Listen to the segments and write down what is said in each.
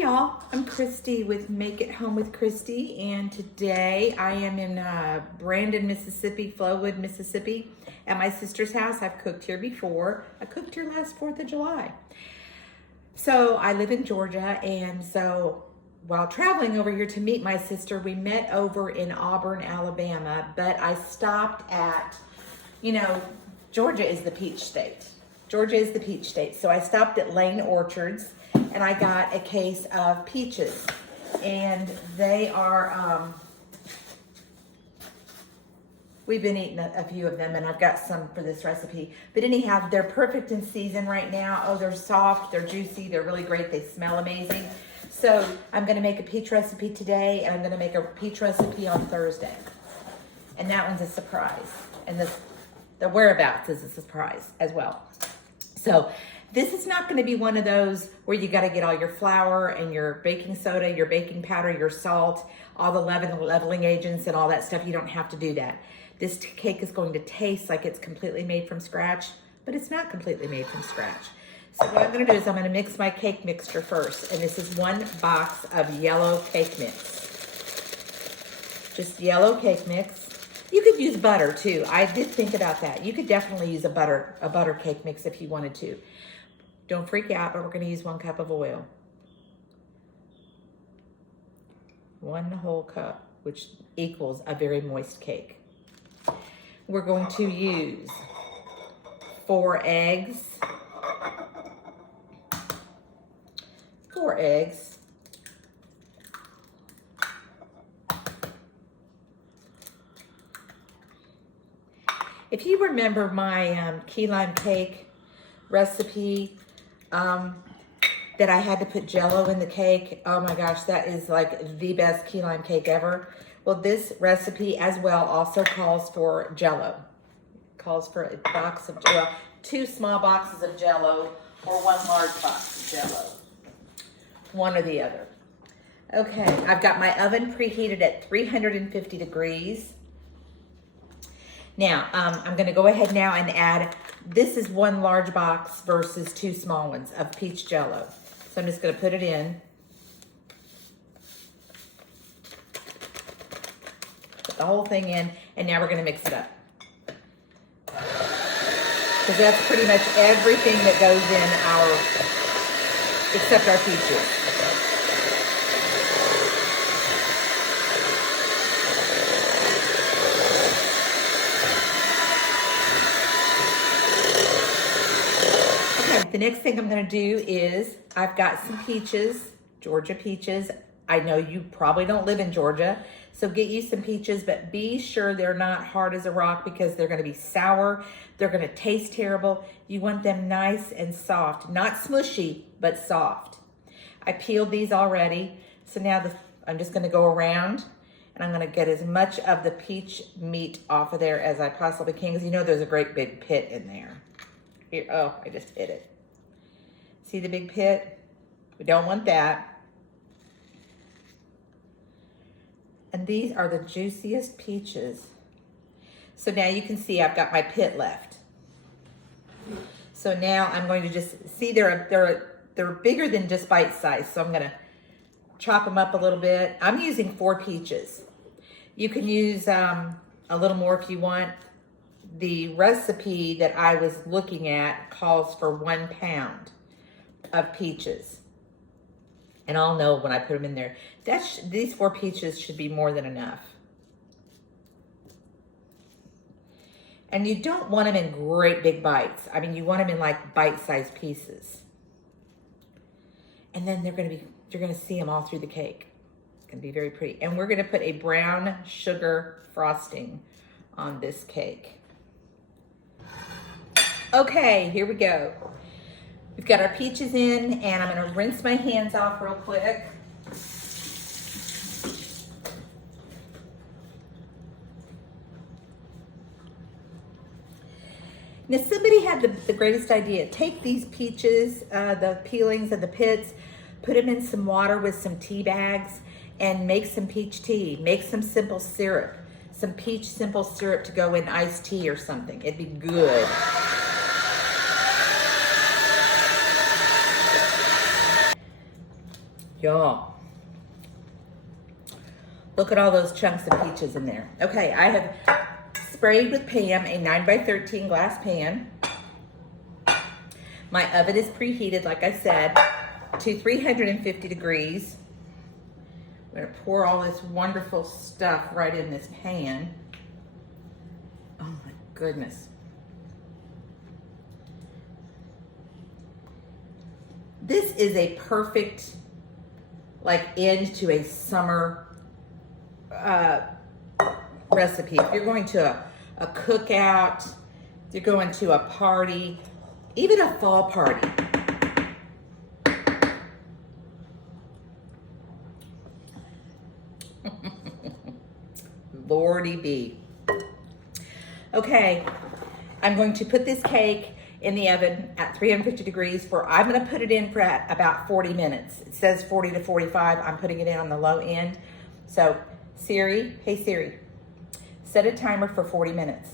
Hey y'all, I'm Christy with Make It Home with Christy, and today I am in Brandon, Mississippi, Flowood, Mississippi, at my sister's house. I've cooked here before. I cooked here last 4th of July. So I live in Georgia, and so while traveling over here to meet my sister, we met over in Auburn, Alabama, but I stopped at, Georgia is the peach state. Georgia is the peach state. So I stopped at Lane Orchards, and I got a case of peaches, and they are, we've been eating a few of them, and I've got some for this recipe. But anyhow, they're perfect in season right now. Oh, they're soft, they're juicy, they're really great, they smell amazing. So I'm gonna make a peach recipe today, and I'm gonna make a peach recipe on Thursday. And that one's a surprise. And the whereabouts is a surprise as well. So this is not gonna be one of those where you gotta get all your flour and your baking soda, your baking powder, your salt, all the leveling agents and all that stuff. You don't have to do that. This cake is going to taste like it's completely made from scratch, but it's not completely made from scratch. So what I'm gonna do is I'm gonna mix my cake mixture first. And this is 1 box of yellow cake mix. Just yellow cake mix. You could use butter too. I did think about that. You could definitely use a butter cake mix if you wanted to. Don't freak out, but we're gonna use 1 cup of oil. 1 whole cup, which equals a very moist cake. We're going to use 4 eggs. 4 eggs. If you remember my key lime cake recipe, that I had to put Jell-O in the cake. Oh my gosh, that is like the best key lime cake ever. Well, this recipe as well also calls for Jell-O. Calls for a box of Jell-O, 2 small boxes of Jell-O or 1 large box of Jell-O. One or the other. Okay, I've got my oven preheated at 350 degrees. Now, I'm gonna go ahead now and add, this is 1 large box versus 2 small ones of peach Jell-O. So I'm just gonna put it in. Put the whole thing in, and now we're gonna mix it up. Because that's pretty much everything that goes in except our peaches. The next thing I'm gonna do is, I've got some peaches, Georgia peaches. I know you probably don't live in Georgia, so get you some peaches, but be sure they're not hard as a rock because they're gonna be sour. They're gonna taste terrible. You want them nice and soft, not smushy, but soft. I peeled these already, so now I'm just gonna go around and I'm gonna get as much of the peach meat off of there as I possibly can, because you know there's a great big pit in there. Here, oh, I just hit it. See the big pit? We don't want that. And these are the juiciest peaches. So now you can see I've got my pit left. So now I'm going to just, see they're bigger than just bite size. So I'm gonna chop them up a little bit. I'm using 4 peaches. You can use a little more if you want. The recipe that I was looking at calls for 1 pound of peaches. And I'll know when I put them in there. These 4 peaches should be more than enough. And you don't want them in great big bites. I mean, you want them in like bite-sized pieces. And then you're gonna see them all through the cake. It's gonna be very pretty. And we're gonna put a brown sugar frosting on this cake. Okay, here we go. We've got our peaches in, and I'm gonna rinse my hands off real quick. Now somebody had the greatest idea. Take these peaches, the peelings and the pits, put them in some water with some tea bags, and make some peach tea. Make some simple syrup, some peach simple syrup to go in iced tea or something. It'd be good. Y'all, look at all those chunks of peaches in there. Okay, I have sprayed with Pam a 9x13 glass pan. My oven is preheated, like I said, to 350 degrees. I'm gonna pour all this wonderful stuff right in this pan. Oh my goodness. This is a perfect, like, end to a summer recipe. If you're going to a cookout, if you're going to a party, even a fall party. Lordy be. Okay, I'm going to put this cake in the oven at 350 degrees I'm gonna put it in for about 40 minutes. It says 40 to 45. I'm putting it in on the low end. So Siri, hey Siri, set a timer for 40 minutes.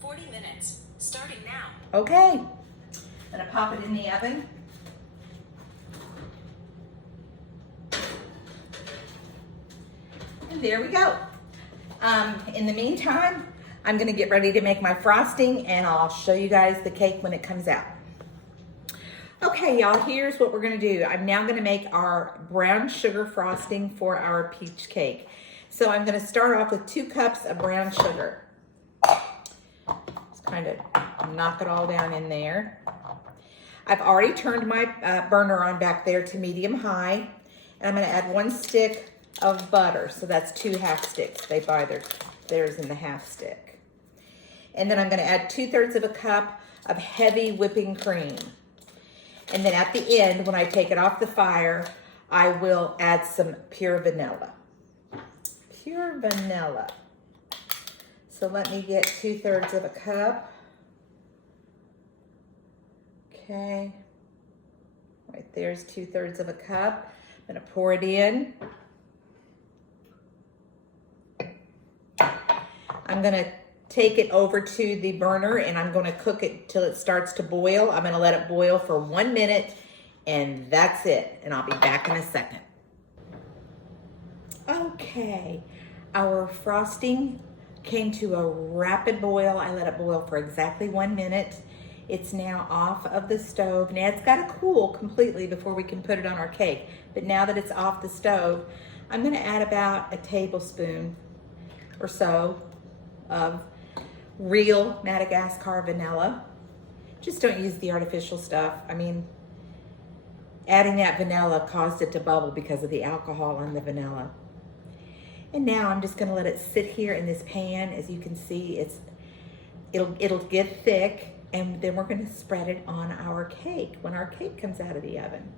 40 minutes, starting now. Okay, I'm gonna pop it in the oven. And there we go. In the meantime, I'm gonna get ready to make my frosting and I'll show you guys the cake when it comes out. Okay, y'all, here's what we're gonna do. I'm now gonna make our brown sugar frosting for our peach cake. So I'm gonna start off with 2 cups of brown sugar. Just kind of knock it all down in there. I've already turned my burner on back there to medium high. And I'm gonna add 1 stick of butter. So that's 2 half sticks. They buy theirs in the half stick. And then I'm gonna add 2/3 of a cup of heavy whipping cream. And then at the end, when I take it off the fire, I will add some pure vanilla. Pure vanilla. So let me get 2/3 of a cup. Okay. Right there's 2/3 of a cup. I'm gonna pour it in. I'm gonna take it over to the burner and I'm gonna cook it till it starts to boil. I'm gonna let it boil for 1 minute and that's it. And I'll be back in a second. Okay, our frosting came to a rapid boil. I let it boil for exactly 1 minute. It's now off of the stove. Now it's gotta cool completely before we can put it on our cake. But now that it's off the stove, I'm gonna add about a tablespoon or so of real Madagascar vanilla. Just don't use the artificial stuff. I mean, adding that vanilla caused it to bubble because of the alcohol in the vanilla. And now I'm just gonna let it sit here in this pan. As you can see, it'll get thick, and then we're gonna spread it on our cake when our cake comes out of the oven.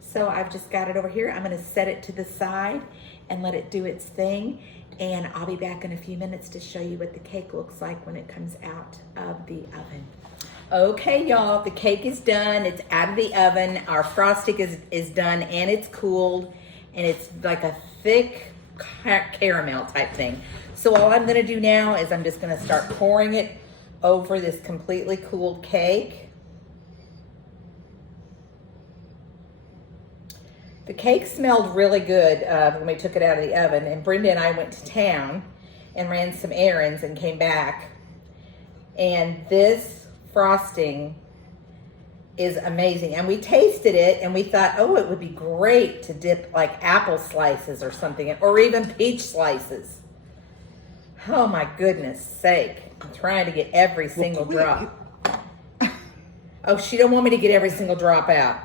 So I've just got it over here. I'm gonna set it to the side and let it do its thing. And I'll be back in a few minutes to show you what the cake looks like when it comes out of the oven. Okay, y'all, the cake is done. It's out of the oven. Our frosting is done and it's cooled. And it's like a thick caramel type thing. So all I'm gonna do now is I'm just gonna start pouring it over this completely cooled cake. The cake smelled really good when we took it out of the oven, and Brenda and I went to town and ran some errands and came back. And this frosting is amazing. And we tasted it and we thought, oh, it would be great to dip like apple slices or something, or even peach slices. Oh my goodness sake. I'm trying to get every single drop. Oh, she don't want me to get every single drop out.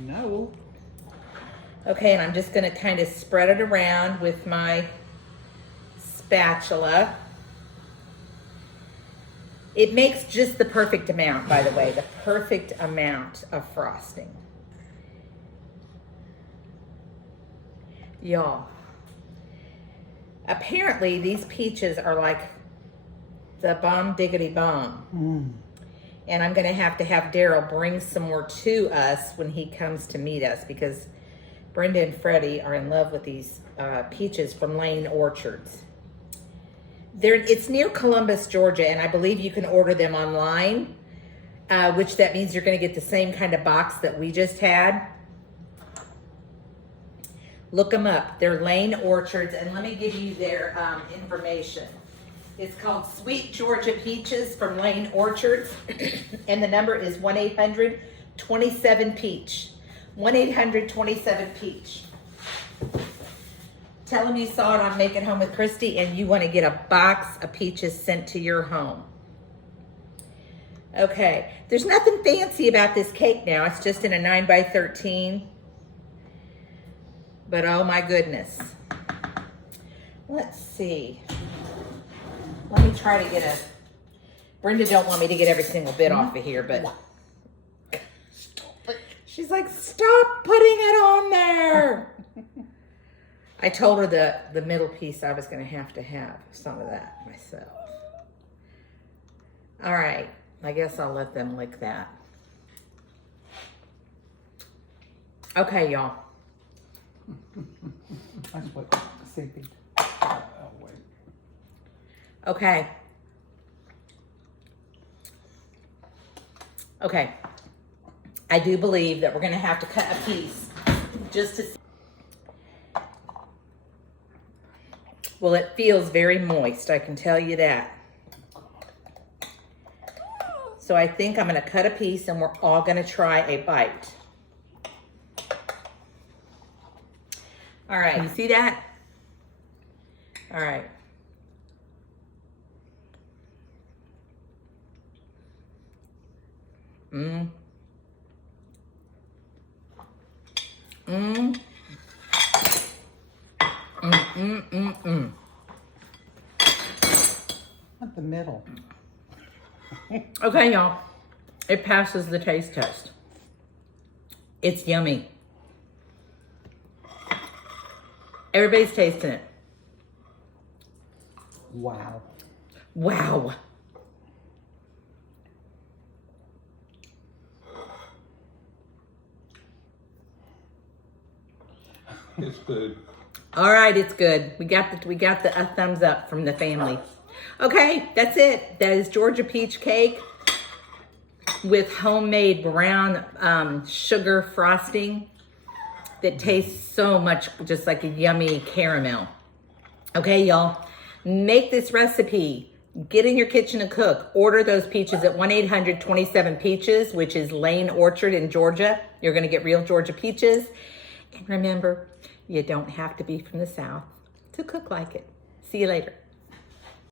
No. Okay, and I'm just gonna kind of spread it around with my spatula. It makes just the perfect amount, by the way, the perfect amount of frosting. Y'all, apparently these peaches are like the bomb diggity bomb. And I'm gonna have Daryl bring some more to us when he comes to meet us, because Brenda and Freddie are in love with these peaches from Lane Orchards. It's near Columbus, Georgia, and I believe you can order them online. which that means you're going to get the same kind of box that we just had. Look them up. They're Lane Orchards, and let me give you their information. It's called Sweet Georgia Peaches from Lane Orchards, and the number is 1-800-27-PEACH. 1-800-27-PEACH. Tell them you saw it on Make It Home with Christy, and you want to get a box of peaches sent to your home. Okay, there's nothing fancy about this cake now. It's just in a 9x13. But oh my goodness. Let's see. Let me try to get a... Brenda don't want me to get every single bit off of here, but... She's like, stop putting it on there. I told her the middle piece I was going to have some of that myself. All right. I guess I'll let them lick that. Okay, y'all. That's what CP. Oh, wait. Okay. Okay. I do believe that we're going to have to cut a piece just to see. Well, it feels very moist, I can tell you that. So I think I'm going to cut a piece and we're all going to try a bite. All right, you see that? All right. Mmm. Mmm. Not the middle. Okay, y'all. It passes the taste test. It's yummy. Everybody's tasting it. Wow. Wow. It's good. All right, it's good. We got the thumbs up from the family. Okay, that's it. That is Georgia peach cake with homemade brown sugar frosting that tastes so much just like a yummy caramel. Okay, y'all, make this recipe. Get in your kitchen and cook. Order those peaches at 1-800-27-PEACHES, which is Lane Orchard in Georgia. You're going to get real Georgia peaches. And remember, you don't have to be from the South to cook like it. See you later.